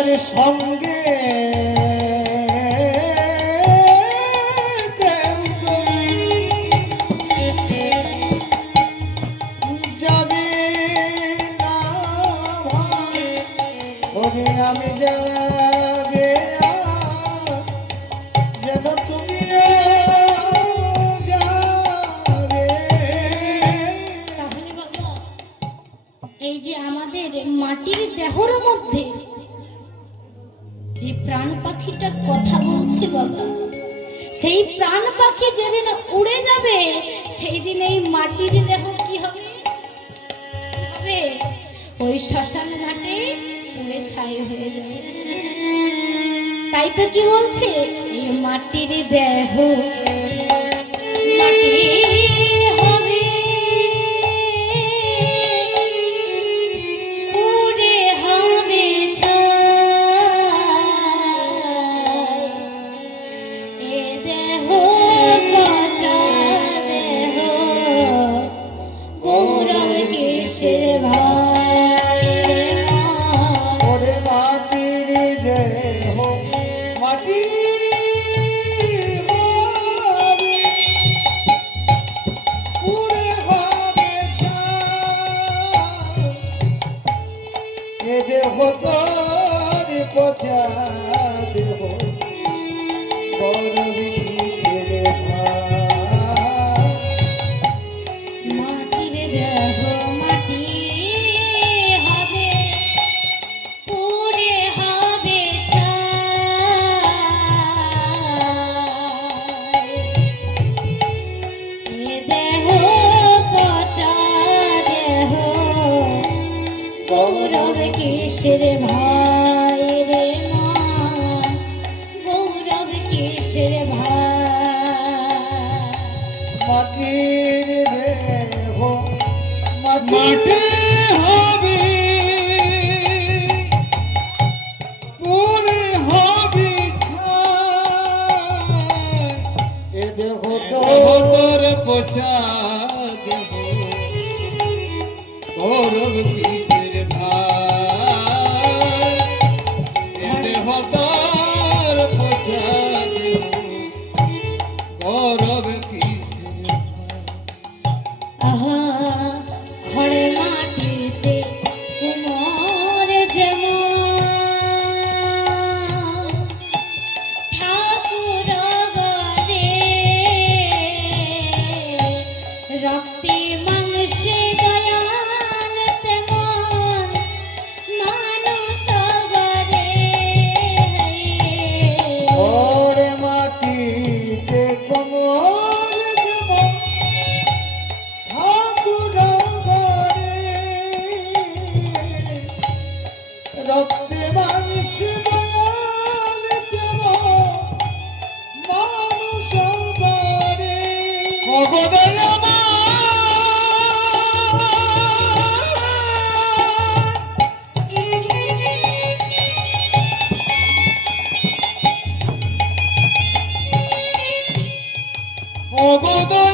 আমার সঙ্গে যাবে না ভাই, ওরে আমি যাবে না, যেন তুমি যাবে। তাহলে বাবা এই যে আমাদের মাটির দেহর মধ্যে যে প্রাণ পাখিটা কথা বলছে বাবা, সেই প্রাণ পাখি যেদিন উড়ে যাবে সেই দিন এই মাটির দেহ কি হবে? হবে ওই শ্মশান ঘাটে পুড়ে ছাই হয়ে যাবে। তাই তো কি বলছে, এই মাটির দেহ মাটি হবে, পুড়ে হবে ছাই। এ দেহ পচা দেহ গৌরব কিসের ভাই? ওরে মাটির দেহ মাটি হবে, পুড়ে হবে ছাই। এ দেহ তোর পচা দেহ গৌরব কিসের ভাই? মাটির দেহ মাটি হবে, পুড়ে হবে ছাই। এ দেহ পচা দেহ গৌরব কিসের ভাই রে মা, গৌরব কিসের ভাই? মাটির দেহ মাটি হবে, পুড়ে হবে ছাই। এ দেহ তোর পচা দেহ গৌরব কিসের ভাই? এ দেহ তোর পচা দেহ গৌরব কিসের ভাই? আহা খড়ে মাটিতে কুমোর যেমন, ঠাকুর গড়ে রক্তে মাংসে দয়াল তেমন, মানুষ গড়ে ওরে মাটিতে কোমর যেমন, ঠাকুর গড়ে রক্তে মাংস দয়াল তেমন, মানুষ গড়ে। অবদয় অবদয়